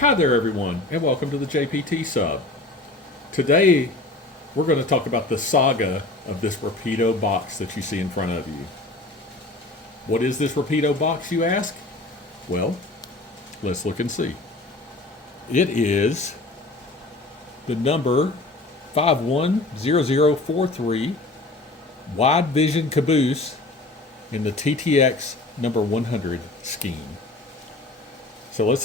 Hi there everyone, and welcome to the JPT Sub. Today we're going to talk about the saga of this Rapido box that you see in front of you. What is this Rapido box, you ask? Well, let's look and see. It is the number 510043 Wide Vision Caboose in the TTX number 100 scheme. So let's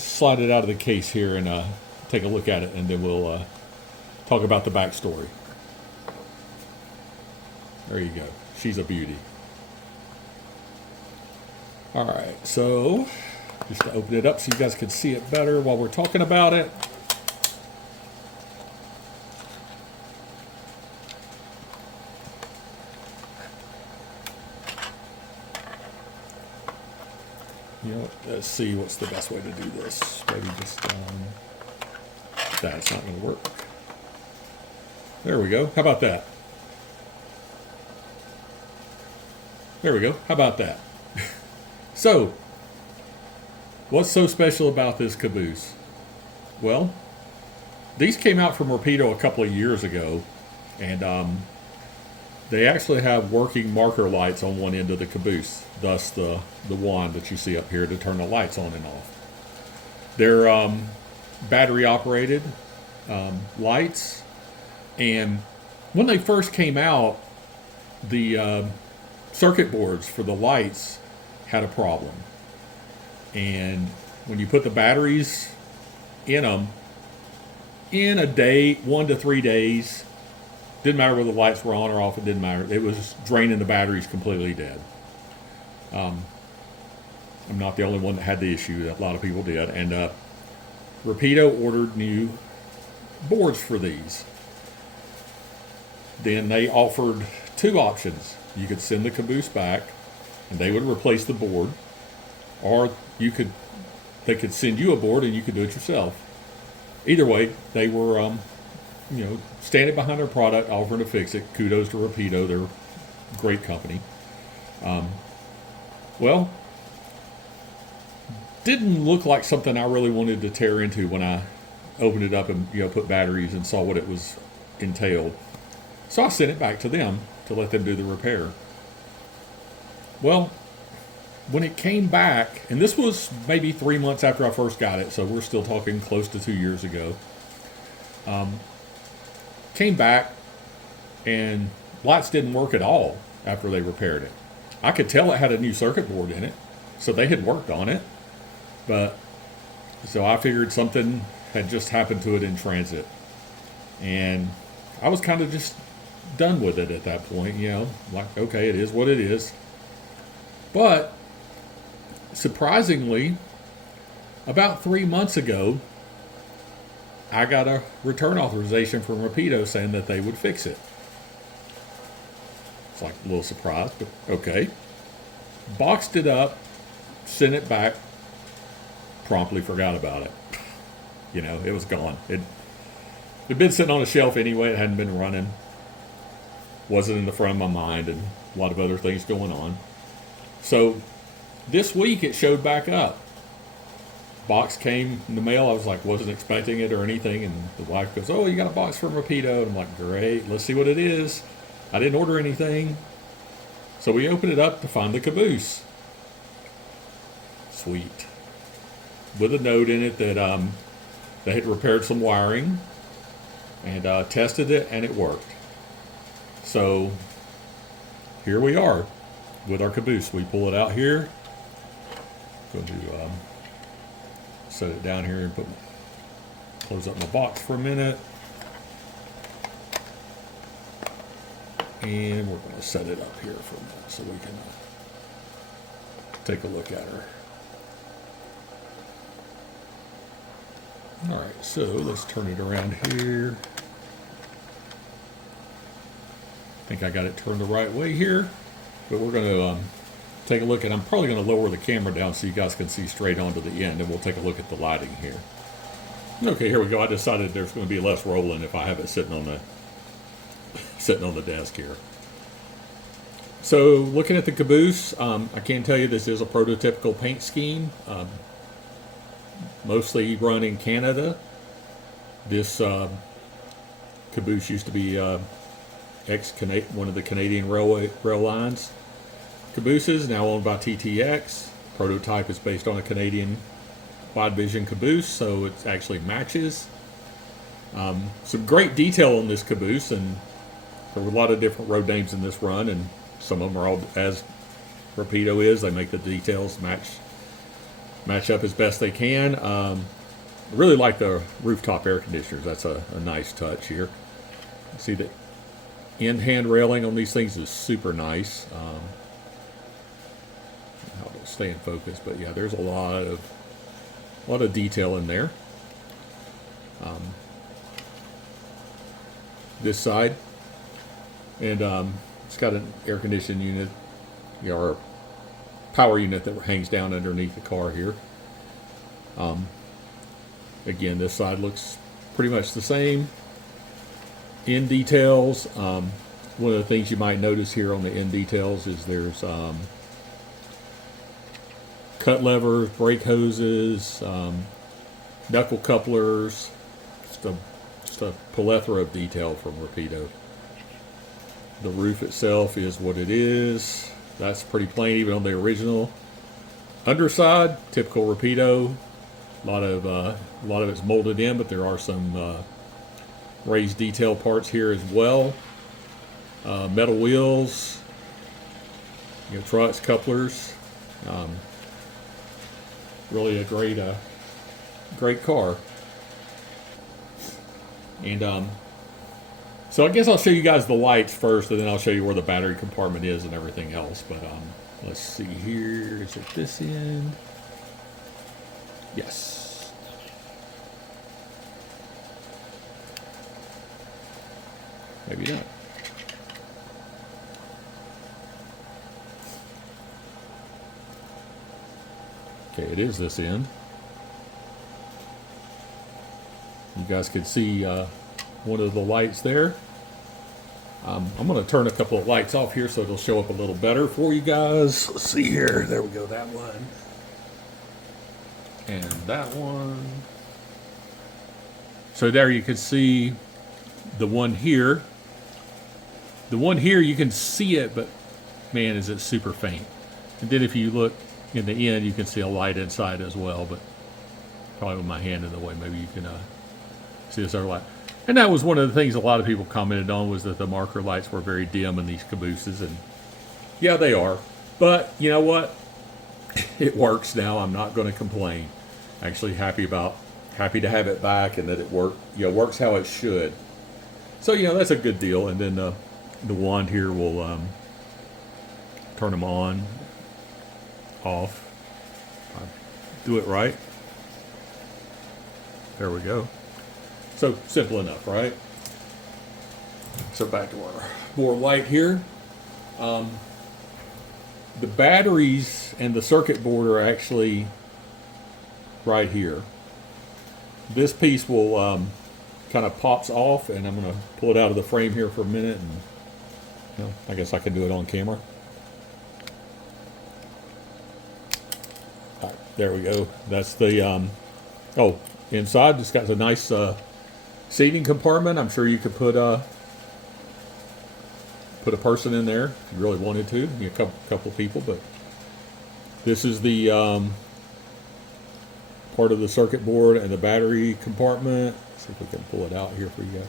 slide it out of the case here and take a look at it, and then we'll talk about the backstory. There you go. She's a beauty. All right, so just to open it up so you guys can see it better while we're talking about it. You know, let's see what's the best way to do this. Maybe just that's not going to work. There we go. How about that? There we go. How about that? So, what's so special about this caboose? Well, these came out from Rapido a couple of years ago, and they actually have working marker lights on one end of the caboose, thus the wand that you see up here to turn the lights on and off. They're battery operated lights, and when they first came out, the circuit boards for the lights had a problem. And when you put the batteries in them, in a day, 1 to 3 days, didn't matter whether the lights were on or off, it didn't matter. It was draining the batteries completely dead. I'm not the only one that had the issue. A lot of people did. And Rapido ordered new boards for these. Then they offered 2 options. You could send the caboose back, and they would replace the board, or they could send you a board and you could do it yourself. Either way, they were standing behind their product, offering to fix it. Kudos to Rapido. They're a great company. Well, didn't look like something I really wanted to tear into when I opened it up and put batteries and saw what it was entailed. So I sent it back to them to let them do the repair. Well, when it came back, and this was maybe 3 months after I first got it, so we're still talking close to 2 years ago. Came back, and lights didn't work at all after they repaired it. I could tell it had a new circuit board in it, so they had worked on it. So I figured something had just happened to it in transit. And I was kind of just done with it at that point, like, okay, it is what it is. But surprisingly, about 3 months ago, I got a return authorization from Rapido saying that they would fix it. It's like a little surprise, but okay. Boxed it up, sent it back, promptly forgot about it. It was gone. It'd been sitting on a shelf anyway. It hadn't been running. Wasn't in the front of my mind, and a lot of other things going on. So this week it showed back up. Box came in the mail. I was like, wasn't expecting it or anything, and the wife goes, "Oh, you got a box from Rapido." And I'm like, great, let's see what it is. I didn't order anything. So we opened it up to find the caboose. Sweet. With a note in it that they had repaired some wiring and tested it, and it worked. So here we are with our caboose. We pull it out here. Going to set it down here and close up my box for a minute. And we're going to set it up here for a minute so we can take a look at her. All right, so let's turn it around here. I think I got it turned the right way here, but we're going to take a look, and I'm probably going to lower the camera down so you guys can see straight onto the end, and we'll take a look at the lighting here. Okay, here we go. I decided there's going to be less rolling if I have it sitting on the desk here. So looking at the caboose, I can tell you this is a prototypical paint scheme. mostly run in Canada. This caboose used to be one of the Canadian rail lines cabooses, now owned by TTX. Prototype is based on a Canadian quad vision caboose, so it actually matches. Some great detail on this caboose, and there were a lot of different road names in this run, and some of them are all as Rapido is. They make the details match up as best they can. I really like the rooftop air conditioners. That's a nice touch here. See the end hand railing on these things is super nice. How to stay in focus, but yeah, there's a lot of detail in there. This side, and it's got an air conditioning unit, or power unit that hangs down underneath the car here. Again, this side looks pretty much the same. End details. One of the things you might notice here on the end details is there's cut levers, brake hoses, knuckle couplers, just a plethora of detail from Rapido. The roof itself is what it is. That's pretty plain even on the original. Underside, typical Rapido. A lot of it's molded in, but there are some raised detail parts here as well. Metal wheels, trucks, couplers. Really a great car. And so I guess I'll show you guys the lights first, and then I'll show you where the battery compartment is and everything else. But let's see here. Is it this end? Yes. Maybe not. Okay, it is this end. You guys can see one of the lights there. I'm going to turn a couple of lights off here so it'll show up a little better for you guys. Let's see here. There we go. That one. And that one. So there you can see the one here. The one here, you can see it, but man, is it super faint. And then if you look in the end, you can see a light inside as well, but probably with my hand in the way, maybe you can see this other light. And that was one of the things a lot of people commented on, was that the marker lights were very dim in these cabooses, and yeah, they are. But you know what? It works now. I'm not going to complain. Actually, happy to have it back, and that it works how it should. So that's a good deal. And then the wand here will turn them on, off. Do it right. There we go. So simple enough, right? So back to our more light here. The batteries and the circuit board are actually right here. This piece will kind of pops off, and I'm going to pull it out of the frame here for a minute, and I guess I can do it on camera. All right, there we go. That's the inside it's got a nice seating compartment. I'm sure you could put a person in there if you really wanted to, a couple people. But this is the part of the circuit board and the battery compartment. Let's see if we can pull it out here for you guys.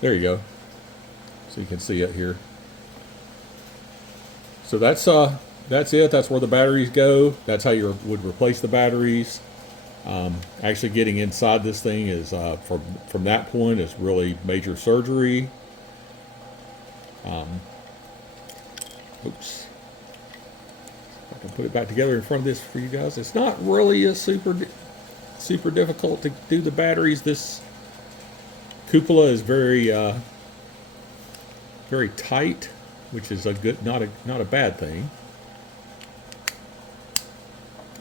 There you go. So you can see it here. So that's it. That's where the batteries go. That's how you would replace the batteries. Actually getting inside this thing is from that point is really major surgery. Oops. I can put it back together in front of this for you guys. It's not really a super difficult to do the batteries. This cupola is very very tight, which is not a bad thing.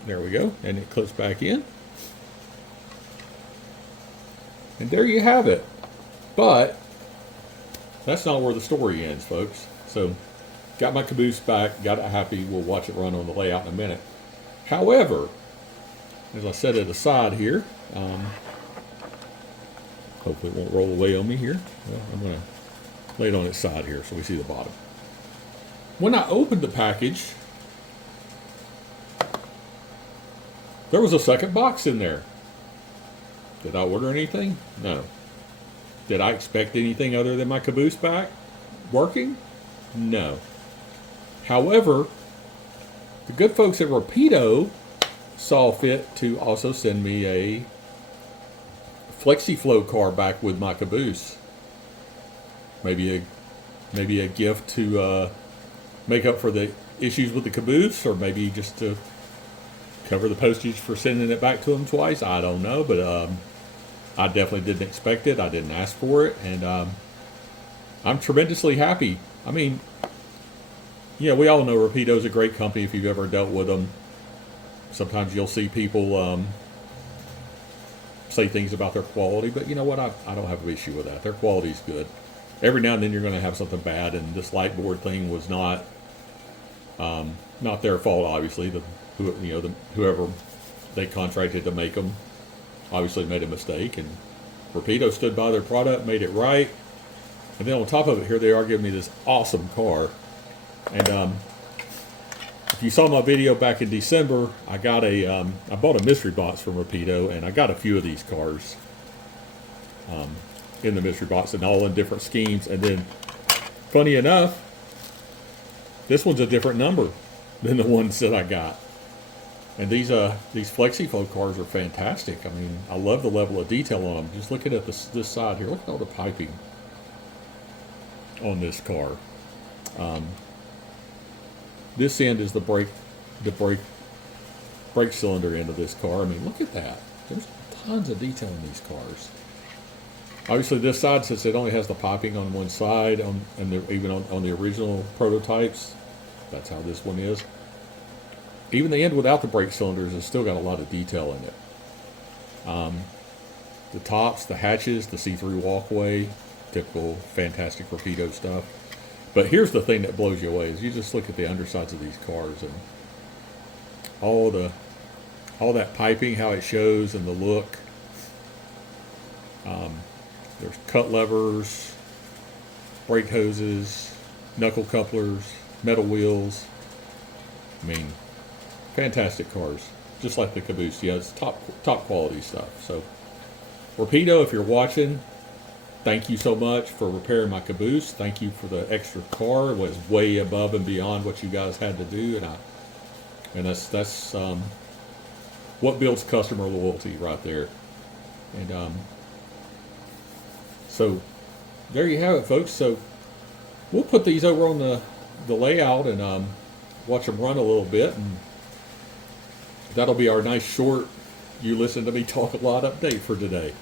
There we go, and it clips back in. And there you have it. But that's not where the story ends, folks. So got my caboose back, got it happy. We'll watch it run on the layout in a minute. However, as I set it aside here, hopefully it won't roll away on me here. Well, I'm going to lay it on its side here so we see the bottom. When I opened the package, there was a second box in there. Did I order anything? No. Did I expect anything other than my caboose back working? No. However, the good folks at Rapido saw fit to also send me a FlexiFlow car back with my caboose. Maybe a gift to make up for the issues with the caboose, or maybe just to cover the postage for sending it back to them twice. I don't know, but I definitely didn't expect it. I didn't ask for it, and I'm tremendously happy. I mean, yeah, we all know Rapido's a great company if you've ever dealt with them. Sometimes you'll see people say things about their quality, but you know what? I don't have an issue with that. Their quality's good. Every now and then you're going to have something bad, and this light board thing was not their fault, obviously. Whoever they contracted to make them obviously made a mistake, and Rapido stood by their product, made it right, and then on top of it, here they are giving me this awesome car. And if you saw my video back in December, I bought a mystery box from Rapido, and I got a few of these cars in the mystery box, and all in different schemes. And then, funny enough, this one's a different number than the ones that I got. And these FlexiFlow cars are fantastic. I mean, I love the level of detail on them. Just looking at this side here, look at all the piping on this car. This end is the brake cylinder end of this car. I mean, look at that. There's tons of detail in these cars. Obviously, this side, since it only has the piping on one side, even on the original prototypes, that's how this one is. Even the end without the brake cylinders has still got a lot of detail in it. The tops, the hatches, the see-through walkway, typical fantastic Rapido stuff. But here's the thing that blows you away, is you just look at the undersides of these cars and all that piping, how it shows, and the look. There's cut levers, brake hoses, knuckle couplers, metal wheels. I mean, fantastic cars, just like the Caboose. Yeah, it's top quality stuff. So, Rapido, if you're watching, thank you so much for repairing my Caboose. Thank you for the extra car. It was way above and beyond what you guys had to do, and that's what builds customer loyalty right there. And so there you have it, folks. So we'll put these over on the layout and watch them run a little bit, and that'll be our nice short "you listen to me talk a lot" update for today.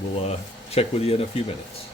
We'll check with you in a few minutes.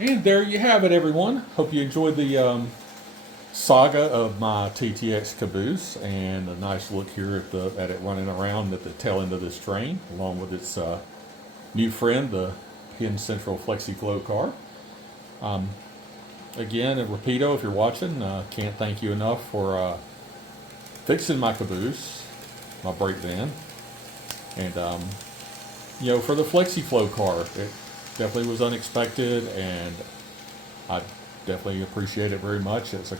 And there you have it, everyone. Hope you enjoyed the saga of my TTX caboose, and a nice look here at it running around at the tail end of this train, along with its new friend, the Penn Central Flexi Float car. Again, at Rapido, if you're watching, can't thank you enough for fixing my caboose, my brake van, and you know, for the Flexi Float car. It definitely was unexpected, and I definitely appreciate it very much. It's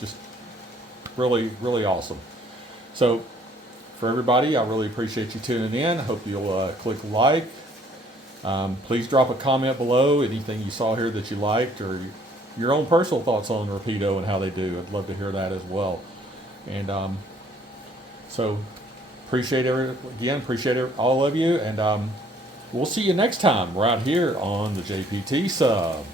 just really, really awesome. So, for everybody, I really appreciate you tuning in. I hope you'll click like. Please drop a comment below, anything you saw here that you liked, or your own personal thoughts on Rapido and how they do. I'd love to hear that as well. And so, appreciate all of you, and we'll see you next time right here on the JPT Sub.